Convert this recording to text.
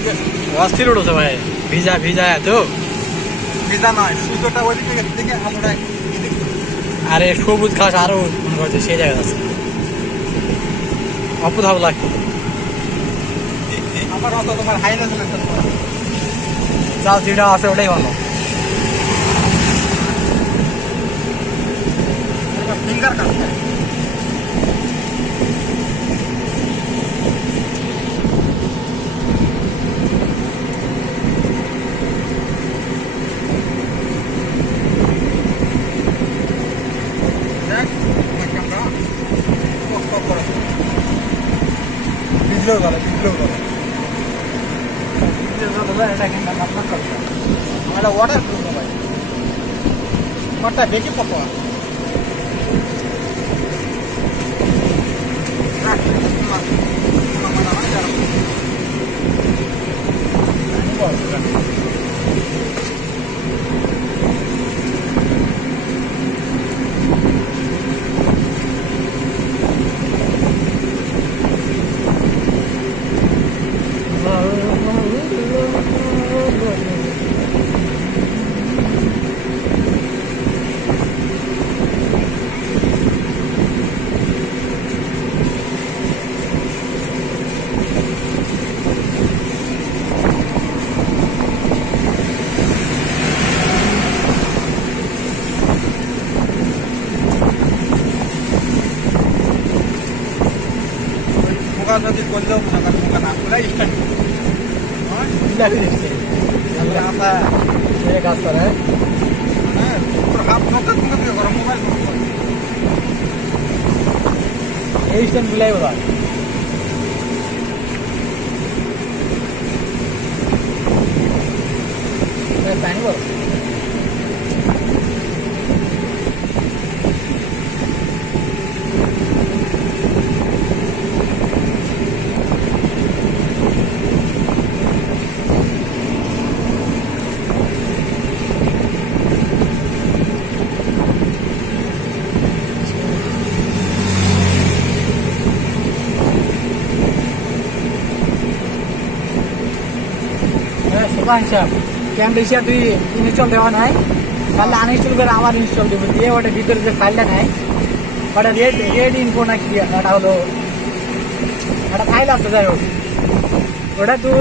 अस्थिर उठो छ भाइ भिजा भिजा তো ভিজা নয় সূর্যটা ওই দিকে দিকে আলোটা আরে সবুজ ঘাস আরো মনে করছে সেই জায়গা আছে অপূর্ব লাগে আমার অত তোমার হাই রেজুলেশন চাল যেটা আছে ওটাই ভালো ফিঙ্গার কাজ বিজলো গলা এটা কিন্তু আপনার করতে আমরা ওয়াটার প্রুফ ভাই মাটা বেশি পকোয়া যদি করলেও মনে করেন মুখে না করে স্টার্ট কাজ করে হ্যাঁ হাফ নৌকা তোমাকে করো মোবাইল এই স্ট্যান্ড মিলাই বোধ পানি বল ক্যামেরা তুই ইনস্টল দেওয়া নাই তাহলে আনইনস্টল করে আবার ইনস্টল দেবো দিয়ে ওটা ভিতরে যে ফাইলটা নেয় ওটা রেড ইনফো না কি ওটা হলো একটা ফাইল আছে যাই হোক ওটা তুই